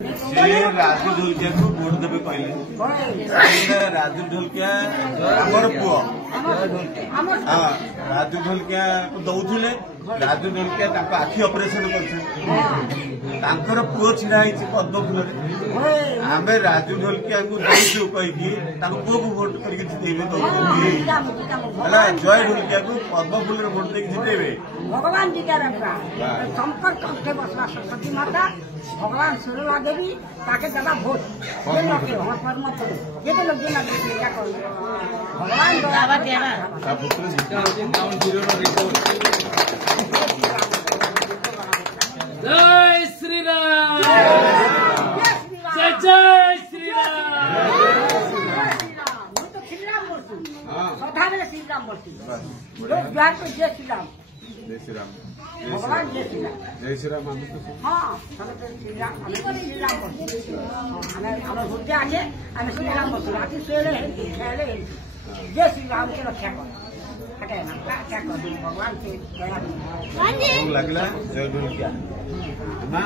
राजू ढोलकिया को भोट देवे कहले राजू ढोलकिया आमर पुओ राजू ढोलकिया को दौले राजू ढोलकिया आखि ऑपरेशन कर पुओ छिड़ा पद्म फूल आम राजू ढोलकिया को दौचु कहीकि पुओ को भोट करके जितेबे जय ढोलकिया को पद्म फूल भोट देके जितेबे भगवान संपर्क सरस्वती माता भगवान सुरला देवी ताके ज्यादा भोट जय श्री राम जय जय श्री राम श्रीराम लोग बिहार को जय श्री राम जय श्री राम भगवान जय श्री राम जय श्री राम हाँ श्रीराम भोटे आगे आम श्रीराम बसु राति सोले जय श्री राम के रक्षा कर क्या कर भगवान से दया लगला जय ढोलकिया ना